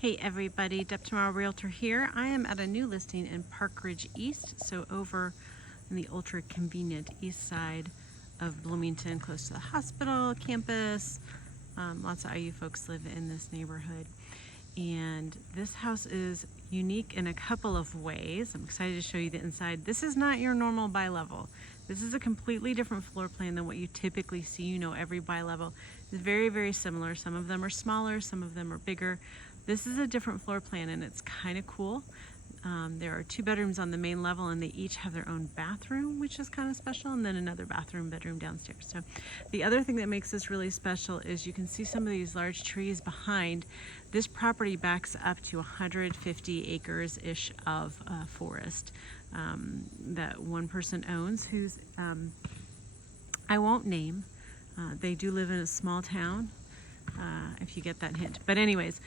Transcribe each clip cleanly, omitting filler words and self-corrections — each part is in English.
Hey everybody, Tomaro Realtor here. I am at a new listing in Park Ridge East, so over in the ultra convenient east side of Bloomington, close to the hospital, campus. Lots of IU folks live in this neighborhood. And this house is unique in a couple of ways. I'm excited to show you the inside. This is not your normal bi-level. This is a completely different floor plan than what you typically see. You know, every bi-level is very, very similar. Some of them are smaller, some of them are bigger. This is a different floor plan and it's kind of cool. There are 2 bedrooms on the main level and they each have their own bathroom, which is kind of special, and then another bedroom downstairs. So the other thing that makes this really special is you can see some of these large trees behind. This property backs up to 150 acres-ish of forest that one person owns, who's I won't name. They do live in a small town, if you get that hint. But anyways,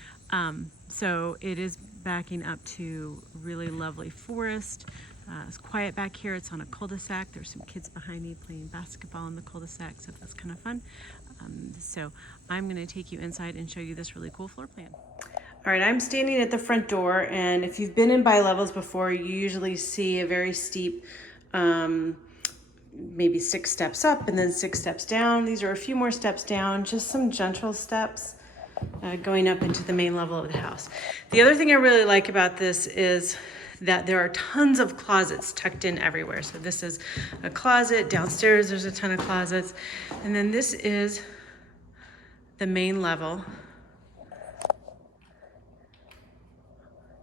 so it is backing up to really lovely forest. It's quiet back here. It's on a cul-de-sac. There's some kids behind me playing basketball in the cul-de-sac, so that's kind of fun. So I'm going to take you inside and show you this really cool floor plan. All right, I'm standing at the front door, and if you've been in bi-levels before, you usually see a very steep, maybe 6 steps up and then 6 steps down. These are a few more steps down, just some gentle steps going up into the main level of the house. The other thing I really like about this is that there are tons of closets tucked in everywhere. So this is a closet. Downstairs there's a ton of closets. And then this is the main level.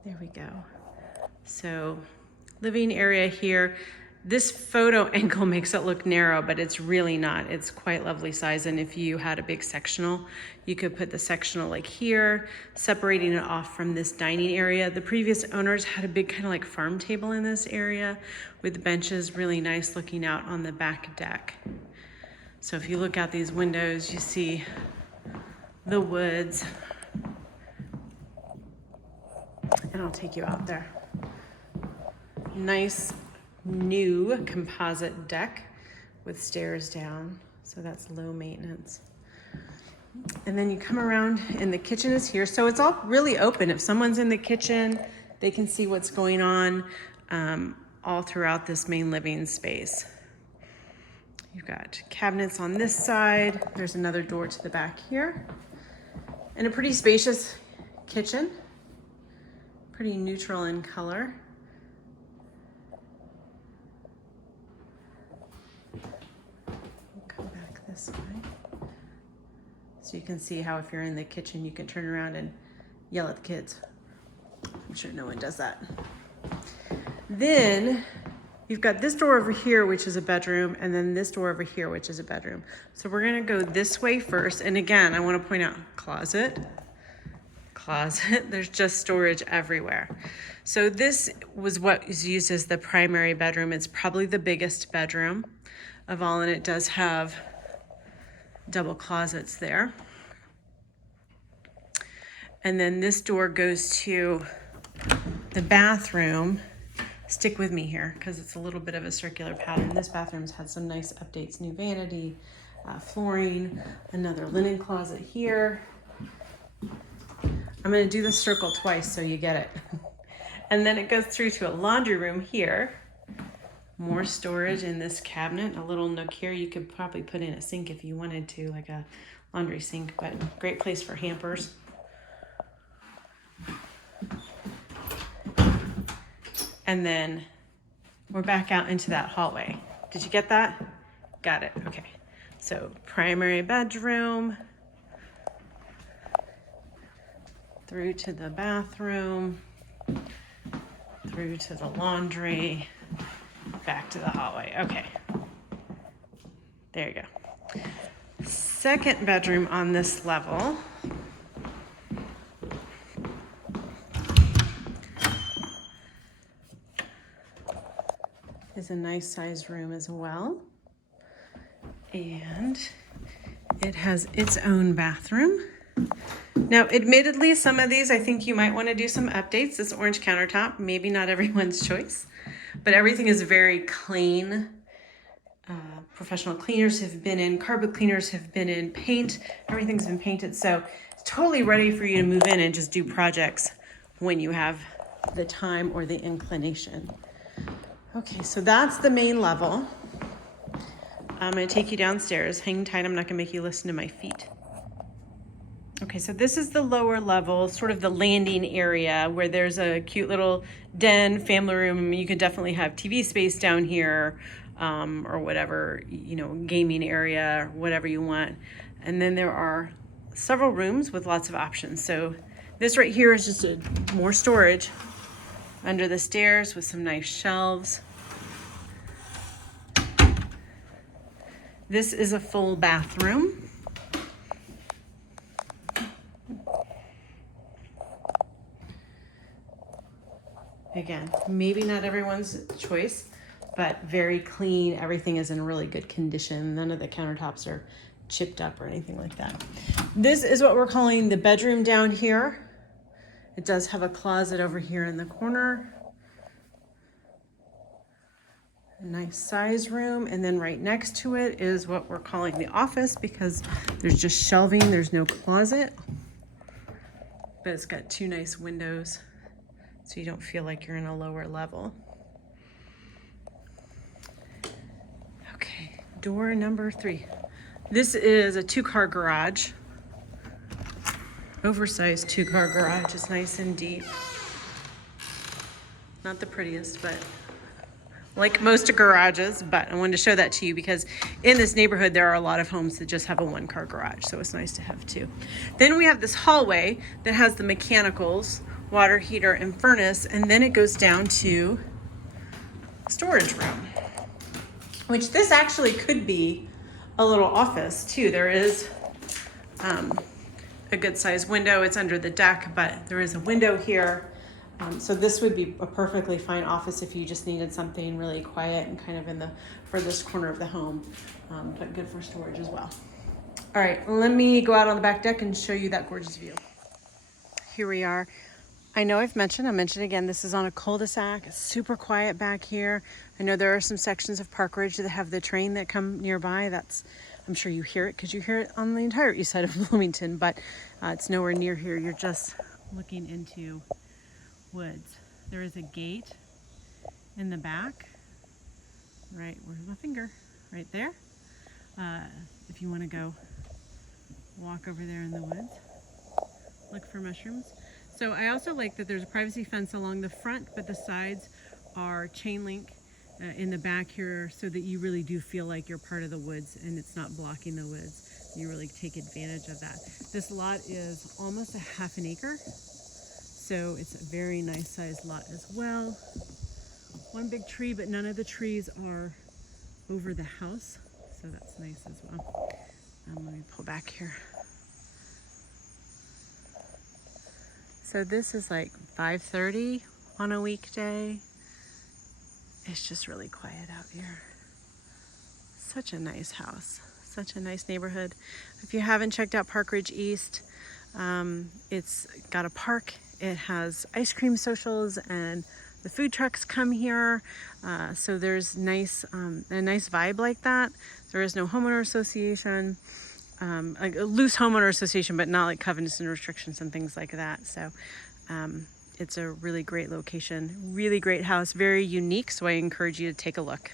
There we go. So living area here. This photo angle makes it look narrow, but it's really not. It's quite lovely size. And if you had a big sectional, you could put the sectional like here, separating it off from this dining area. The previous owners had a big kind of like farm table in this area with benches, really nice looking out on the back deck. So if you look out these windows, you see the woods. And I'll take you out there. Nice new composite deck with stairs down, so that's low maintenance. And then you come around and the kitchen is here, so it's all really open. If someone's in the kitchen, they can see what's going on all throughout this main living space. You've got cabinets on this side. There's another door to the back here, and a pretty spacious kitchen, pretty neutral in color. This way. So you can see how if you're in the kitchen, you can turn around and yell at the kids. I'm sure no one does that. Then you've got this door over here, which is a bedroom, and then this door over here, which is a bedroom. So we're gonna go this way first. And again, I wanna point out closet. There's just storage everywhere. So this was what is used as the primary bedroom. It's probably the biggest bedroom of all, and it does have double closets there. And then this door goes to the bathroom. Stick with me here because it's a little bit of a circular pattern. This bathroom's had some nice updates, new vanity, flooring, another linen closet here. I'm gonna do the circle twice so you get it. And then it goes through to a laundry room here. More storage in this cabinet, a little nook here. You could probably put in a sink if you wanted to, like a laundry sink, but great place for hampers. And then we're back out into that hallway. Did you get that? Got it, okay. So primary bedroom, through to the bathroom, through to the laundry, back to the hallway. Okay, there you go. Second bedroom on this level is a nice sized room as well, and it has its own bathroom. Now, admittedly, some of these I think you might want to do some updates. This orange countertop, maybe not everyone's choice, but everything is very clean. Professional cleaners have been in, carpet cleaners have been in, paint, everything's been painted. So totally ready for you to move in and just do projects when you have the time or the inclination. Okay, so that's the main level. I'm gonna take you downstairs. Hang tight, I'm not gonna make you listen to my feet. Okay, so this is the lower level, sort of the landing area where there's a cute little den, family room. You can definitely have TV space down here, or whatever, gaming area, or whatever you want. And then there are several rooms with lots of options. So this right here is just more storage under the stairs with some nice shelves. This is a full bathroom. Again, maybe not everyone's choice, but very clean. Everything is in really good condition. None of the countertops are chipped up or anything like that. This is what we're calling the bedroom down here. It does have a closet over here in the corner. A nice size room. And then right next to it is what we're calling the office because there's just shelving, there's no closet. But it's got two nice windows, so you don't feel like you're in a lower level. Okay, door number 3. This is a 2-car garage. Oversized 2-car garage. It's nice and deep. Not the prettiest, but like most garages, but I wanted to show that to you because in this neighborhood there are a lot of homes that just have a 1-car garage, so it's nice to have 2. Then we have this hallway that has the mechanicals, water heater and furnace, and then it goes down to storage room, which this actually could be a little office too. There is a good sized window. It's under the deck, but there is a window here. So this would be a perfectly fine office if you just needed something really quiet and kind of in the furthest corner of the home, but good for storage as well. All right, let me go out on the back deck and show you that gorgeous view. Here we are. I know I'll mention again, this is on a cul-de-sac. It's super quiet back here. I know there are some sections of Park Ridge that have the train that come nearby. I'm sure you hear it because you hear it on the entire east side of Bloomington, but it's nowhere near here. You're just looking into woods. There is a gate in the back, right, where's my finger? Right there. If you want to go walk over there in the woods, look for mushrooms. So I also like that there's a privacy fence along the front, but the sides are chain link in the back here so that you really do feel like you're part of the woods and it's not blocking the woods. You really take advantage of that. This lot is almost a half an acre, so it's a very nice sized lot as well. One big tree, but none of the trees are over the house, so that's nice as well. Let me pull back here. So this is like 5:30 on a weekday. It's just really quiet out here. Such a nice house, such a nice neighborhood. If you haven't checked out Park Ridge East, it's got a park. It has ice cream socials and the food trucks come here. So there's a nice vibe like that. There is no homeowner association. Like a loose homeowner association, but not like covenants and restrictions and things like that. So it's a really great location, really great house, very unique. So I encourage you to take a look.